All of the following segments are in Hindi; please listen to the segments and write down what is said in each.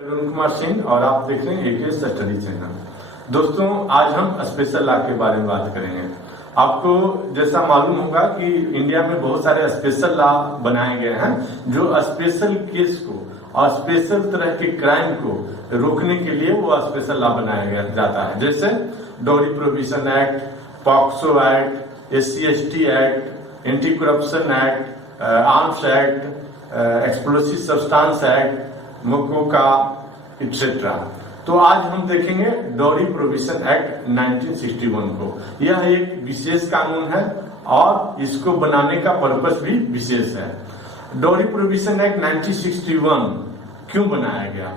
अरुण कुमार सिंह और आप देख रहे हैं एके स्टडी चैनल। दोस्तों, आज हम स्पेशल लॉ के बारे में बात करेंगे। आपको जैसा मालूम होगा कि इंडिया में बहुत सारे स्पेशल लॉ बनाए गए हैं जो स्पेशल केस को और स्पेशल तरह के क्राइम को रोकने के लिए वो स्पेशल लॉ बनाया जाता है। जैसे dowry prohibition act, POCSO act, SC/ST act, anti corruption act, arms act, explosive substance act, MCOCA etcetera. तो आज हम देखेंगे डॉरी प्रोहिबिशन एक्ट 1961 को। यह एक विशेष कानून है और इसको बनाने का पर्पस भी विशेष है। डॉरी प्रोहिबिशन एक्ट 1961 क्यों बनाया गया?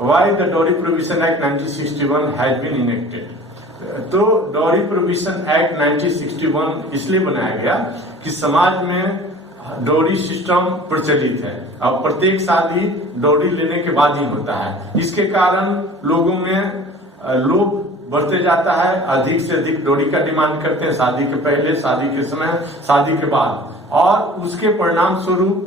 Why the dowry prohibition act 1961 has been enacted? तो डॉरी प्रोहिबिशन एक्ट 1961 इसलिए बनाया गया कि समाज में डॉरी सिस्टम प्रचलित है और प्रत्येक शादी डॉरी लेने के बाद ही होता है। इसके कारण लोगों में लोभ बढ़ते जाता है, अधिक से अधिक डॉरी का डिमांड करते हैं, शादी के पहले, शादी के समय, शादी के बाद, और उसके परिणाम स्वरूप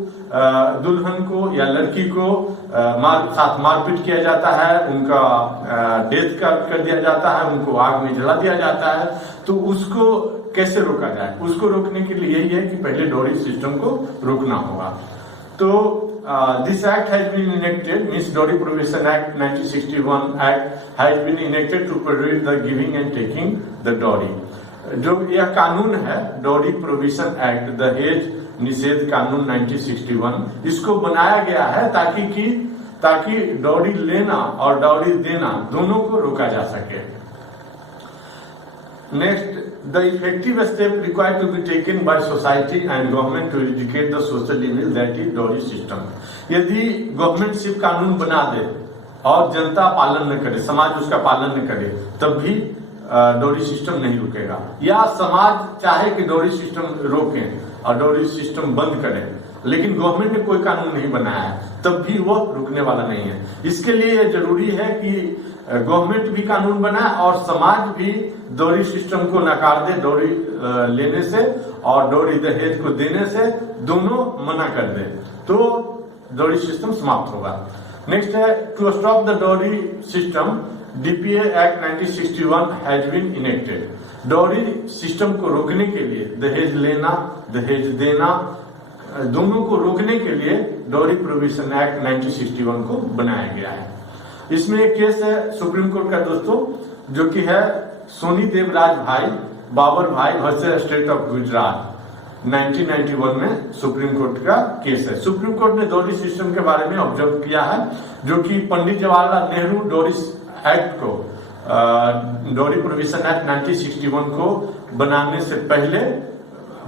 दुल्हन को या लड़की को साथ मारपीट किया जाता है, उनका डेथ कर दिया जाता है, उनको आग में जला दिया जाता है। तो उसको कैसे रोका जाए? उसको रोकने के लिए यही है कि पहले डॉरी सिस्टम को रोकना होगा। तो this act has been enacted, means dowry prohibition act 1961 act has been enacted to prohibit the giving and taking the dowry. जो यह कानून है डॉरी प्रोहिबिशन एक्ट, दहेज निषेध कानून 1961, इसको बनाया गया है ताकि डॉरी लेना और डॉरी देना दोनों को रोका जा सके। Next, the effective step required to be taken by society and government to eradicate the social evil that is dowry system। यदि गवर्नमेंट सिर्फ कानून बना दे और जनता पालन न करे, समाज उसका पालन न करे, तब भी डॉरी सिस्टम नहीं रुकेगा। या समाज चाहे कि डॉरी सिस्टम रोकें और डॉरी सिस्टम बंद करें, लेकिन गवर्नमेंट ने कोई कानून नहीं बनाया है, तब भी वो रुकने वाला नहीं है। इसके लिए जरूरी है कि गवर्नमेंट भी कानून बनाए और समाज भी डॉरी सिस्टम को नकार दे, डॉरी लेने से और डॉरी दहेज को देने से दोनों मना कर दे, तो डॉरी सिस्टम समाप्त होगा। नेक्स्ट है, to stop the dowry system DPA act 1961 has been enacted. Dowry system को रोकने के लिए, दहेज लेना, दहेज देना, दोनों को रोकने के लिए डॉरी प्रोहिबिशन एक्ट 1961 को बनाया गया है। इसमें एक केस है सुप्रीम कोर्ट का दोस्तों, जो कि है सोनी देवराज भाई, बाबर भाई वर्सेस स्टेट ऑफ गुजरात। 1991 में सुप्रीम कोर्ट का केस है। सुप्रीम कोर्ट ने डॉरी सिस्टम के बारे में ऑब्जर्व किया है, जो कि पंडित जवाहरलाल नेहरू डॉरी एक्ट को, डॉरी प्रोहिबिशन एक्ट 1961 को बनाने से पहले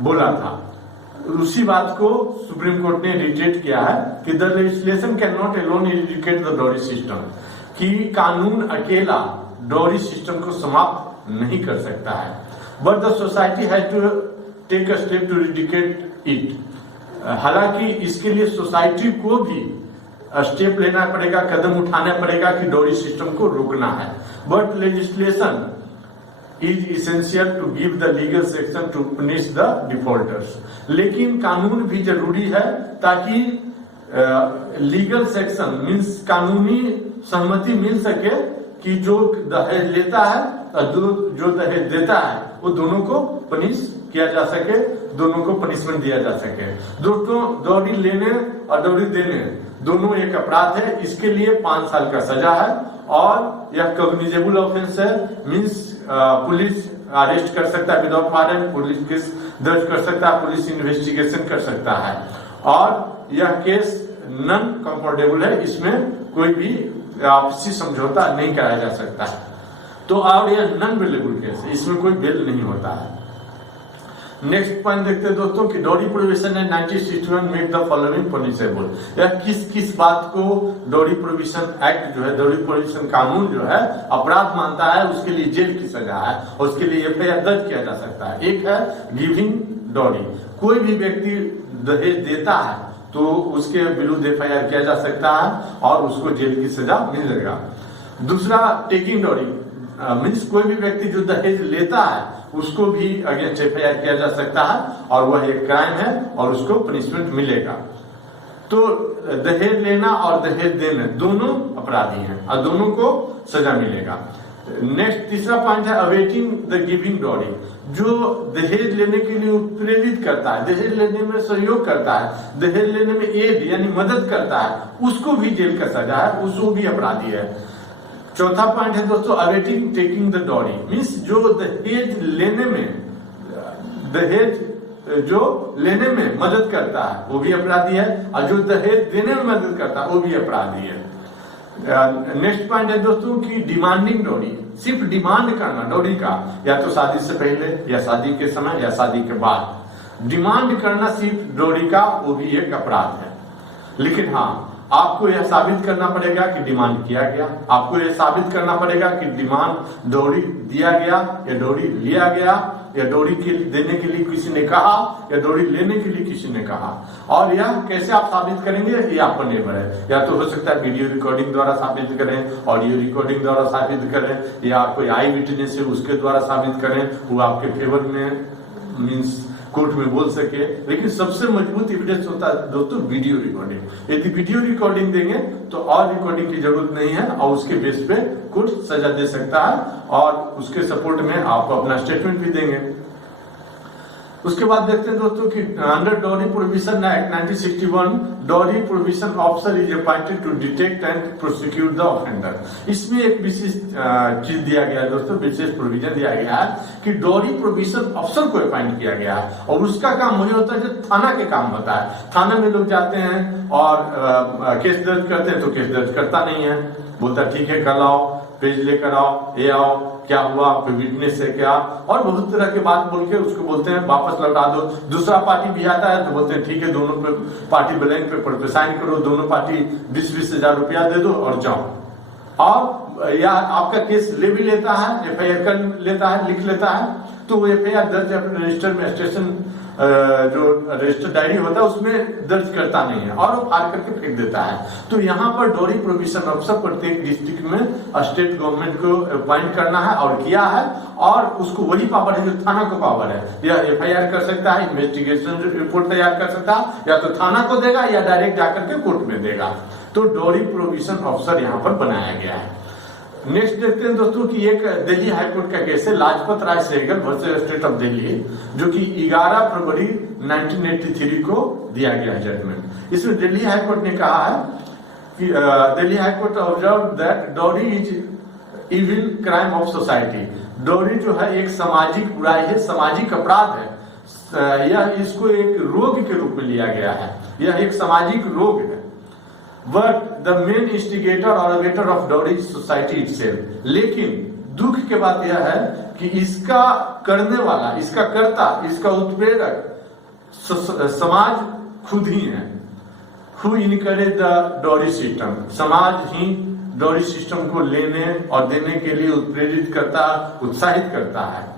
बोला था। उसी बात को सुप्रीम कोर्ट ने रिटेट किया है कि the legislation can not alone educate the dowry system, कि कानून अकेला डॉरी सिस्टम को समाप्त नहीं कर सकता है, but the society has to take a step to educate it. हालांकि इसके लिए सोसाइटी को भी स्टेप लेना पड़ेगा, कदम उठाना पड़ेगा कि डॉरी सिस्टम को रोकना है। But legislation is essential to give the legal section to punish the defaulters. लेकिन कानून भी जरूरी है ताकि लीगल सेक्शन मीन्स कानूनी सहमति मिल सके कि जो दहेज लेता है और जो दहेज देता है वो दोनों को पनिश किया जा सके, दोनों को पनिशमेंट दिया जा सके। दोस्तों, डॉरी लेने और डॉरी देने दोनों एक अपराध है। इसके लिए 5 साल का सजा है और यह कॉग्निजेबल ऑफेंस है, मीन्स पुलिस अरेस्ट कर सकता है विदाउट वारंट, पुलिस केस दर्ज कर सकता है, पुलिस इन्वेस्टिगेशन कर सकता है, और यह केस नॉन कंफर्टेबल है, इसमें कोई भी आपसी समझौता नहीं कराया जा सकता है। तो और यह नॉन बेलेबल केस है, इसमें कोई बेल नहीं होता है। नेक्स्ट पॉइंट देखते हैं दोस्तों कि डॉरी प्रोहिबिशन है 1961 मेक द फॉलोइंग पनिशेबल। यह किस बात को डॉरी प्रोहिबिशन एक्ट जो है, डॉरी प्रोहिबिशन कानून जो है अपराध मानता है, उसके लिए जेल की सजा है और उसके लिए FIR दर्ज किया जा सकता है। एक है गिविंग डॉरी, कोई भी व्यक्ति दहेज देता है तो उसके विरुद्ध FIR किया जा सकता है और उसको जेल की सजा मिलेगा। दूसरा टेकिंग डॉरी मीन्स कोई भी व्यक्ति जो दहेज लेता है उसको भी अगेंस्ट FIR किया जा सकता है और वह एक क्राइम है और उसको पनिशमेंट मिलेगा। तो दहेज लेना और दहेज देना दोनों अपराधी हैं और दोनों को सजा मिलेगा। नेक्स्ट तीसरा पॉइंट है अवेटिंग द गिविंग डॉरी, जो दहेज लेने के लिए उत्प्रेरित करता है, दहेज लेने में सहयोग करता है, दहेज लेने में एड यानी मदद करता है, उसको भी जेल का सजा है, उसको भी अपराधी है। चौथा पॉइंट है दोस्तों abetting taking the dowry, means जो दहेज लेने में मदद करता है वो भी अपराधी है, और जो दहेज देने में मदद करता है वो भी अपराधी है। नेक्स्ट पॉइंट है दोस्तों कि डिमांडिंग डॉरी, सिर्फ डिमांड करना डॉरी का, या तो शादी से पहले या शादी के समय या शादी के बाद डिमांड करना सिर्फ डॉरी का, वो भी एक अपराध है। लेकिन हाँ, आपको यह साबित करना पड़ेगा कि डिमांड किया गया, आपको यह साबित करना पड़ेगा कि डिमांड डॉरी दिया गया या डॉरी लिया गया, या डॉरी के देने के लिए किसी ने कहा या डॉरी लेने के लिए किसी ने कहा। और यह कैसे आप साबित करेंगे ये आप पर निर्भर है, या तो हो सकता है वीडियो रिकॉर्डिंग द्वारा साबित करें, ऑडियो रिकॉर्डिंग द्वारा साबित करें, या कोई आई विटनेस है उसके द्वारा साबित करें, वो आपके फेवर में मीन्स कोर्ट में बोल सके। लेकिन सबसे मजबूत एविडेंस होता है दोस्तों वीडियो रिकॉर्डिंग। यदि वीडियो रिकॉर्डिंग देंगे तो और रिकॉर्डिंग की जरूरत नहीं है, और उसके बेस पे कोर्ट सजा दे सकता है, और उसके सपोर्ट में आपको अपना स्टेटमेंट भी देंगे। उसके बाद देखते हैं दोस्तों कि under dowry prohibition act 1961 dowry prohibition officer is appointed to detect and prosecute the offender. इसमें एक विशेष चीज दिया गया है दोस्तों, विशेष प्रोविजन दिया गया है कि डॉरी प्रोहिबिशन ऑफिसर को अपॉइंट किया गया है, और उसका काम वही होता है जो थाना के काम होता है। थाना में लोग जाते हैं और केस दर्ज करते हैं, तो केस दर्ज करता नहीं है, बोलता ठीक है कल आओ, पेज लेकर आओ, ये आओ, क्या हुआ, कोई विटनेस है क्या, और बहुत तरह की बात बोल के उसको बोलते हैं वापस लौटा दो। दूसरा पार्टी भी आता है तो बोलते हैं ठीक है दोनों पे पार्टी ब्लैंक पेपर पे साइन करो, दोनों पार्टी 20-20 हजार रुपया दे दो और जाओ। और या आपका केस ले भी लेता है, एफआईआर कर लेता है, लिख लेता है, तो वो एफआईआर दर्ज रजिस्टर में स्टेशन जो रजिस्टर डायरी होता है उसमें दर्ज करता नहीं है, और वो फाड़ करके फेंक देता है। तो यहाँ पर डॉरी प्रोहिबिशन ऑफिसर प्रत्येक डिस्ट्रिक्ट में स्टेट गवर्नमेंट को अपॉइंट करना है और किया है, और उसको वही पावर है जो थाना को पावर है। या एफआईआर कर सकता है, इन्वेस्टिगेशन रिपोर्ट तैयार कर सकता है, या तो थाना को देगा या डायरेक्ट जाकर के कोर्ट में देगा। तो डॉरी प्रोहिबिशन ऑफिसर यहाँ पर बनाया गया है। नेक्स्ट देखते हैं दोस्तों कि एक दिल्ली हाईकोर्ट का केस है Lajpat Rai Sehgal versus state of Delhi, जो कि 11 फरवरी 1983 को दिया गया है जजमेंट। इसमें दिल्ली हाईकोर्ट ने कहा है कि Delhi high court observe that dowry is evil crime of society. Dowry जो है एक सामाजिक बुराई है, सामाजिक अपराध है, यह इसको एक रोग के रूप में लिया गया है, यह एक सामाजिक रोग है। But the main instigator or abater of dowry is society itself। लेकिन दुख के बात यह है कि इसका करने वाला, इसका कर्ता, इसका उत्प्रेरक समाज खुद ही है। Who encourage the dowry system? समाज ही डॉरी सिस्टम को लेने और देने के लिए उत्प्रेरित करता, उत्साहित करता है।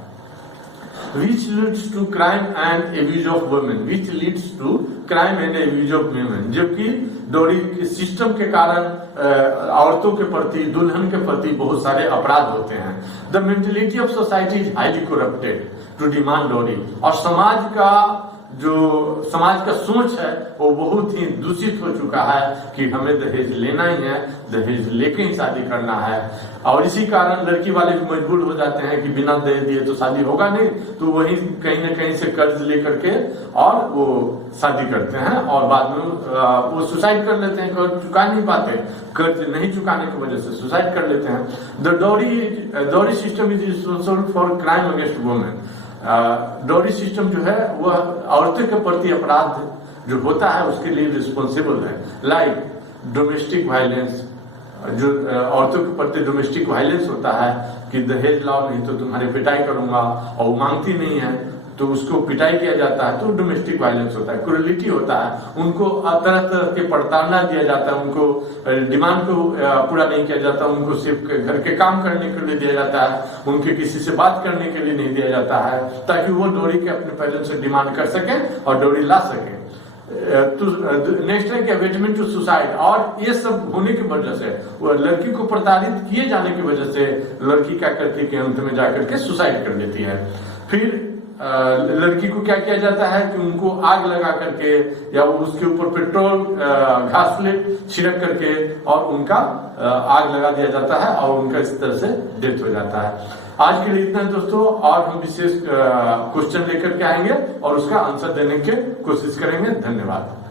Which leads to crime and abuse of women, which leads to crime and abuse of women। जबकि डॉरी सिस्टम के कारण औरतों के प्रति, दुल्हन के प्रति बहुत सारे अपराध होते हैं। The mentality of society is highly corrupted to demand dowry. और समाज का सोच है वो बहुत ही दूषित हो चुका है कि हमें दहेज लेना ही है, दहेज लेके ही शादी करना है। और इसी कारण लड़की वाले भी मजबूर हो जाते हैं कि बिना दहेज दिए तो शादी होगा नहीं, तो वही कहीं ना कहीं से कर्ज लेकर के और वो शादी करते हैं, और बाद में वो सुसाइड कर लेते हैं, कर्ज चुका नहीं पाते, कर्ज नहीं चुकाने की वजह से सुसाइड कर लेते हैं। The dowry system is responsible for crime against women. Dowry system जो है वह औरतों के प्रति अपराध जो होता है उसके लिए रिस्पॉन्सिबल है। लाइक डोमेस्टिक वायलेंस, जो औरतों के प्रति डोमेस्टिक वायलेंस होता है कि दहेज लाओ नहीं तो तुम्हारी पिटाई करूंगा, और वो मांगती नहीं है तो उसको पिटाई किया जाता है, तो डोमेस्टिक वायलेंस होता है। क्रूरलिटी होता है, उनको तरह तरह के प्रताड़ना दिया जाता है, उनको डिमांड को पूरा नहीं किया जाता, उनको सिर्फ घर के काम करने के लिए दिया जाता है, उनके किसी से बात करने के लिए नहीं दिया जाता है, ताकि वो डॉरी के अपने पेरेंट्स से डिमांड कर सके और डॉरी ला सके। नेक्स्ट है कि अबेटमेंट टू सुसाइड। और ये सब होने की वजह से, वो लड़की को प्रताड़ित किए जाने की वजह से लड़की क्या करती है कि अंत में जाकर के सुसाइड कर लेती है। फिर लड़की को क्या किया जाता है कि उनको आग लगा करके या उसके ऊपर पेट्रोल घास छिड़क करके और उनका आग लगा दिया जाता है और उनका इस तरह से डेथ हो जाता है। आज के लिए इतना दोस्तों, और हम विशेष क्वेश्चन लेकर के आएंगे और उसका आंसर देने की कोशिश करेंगे। धन्यवाद।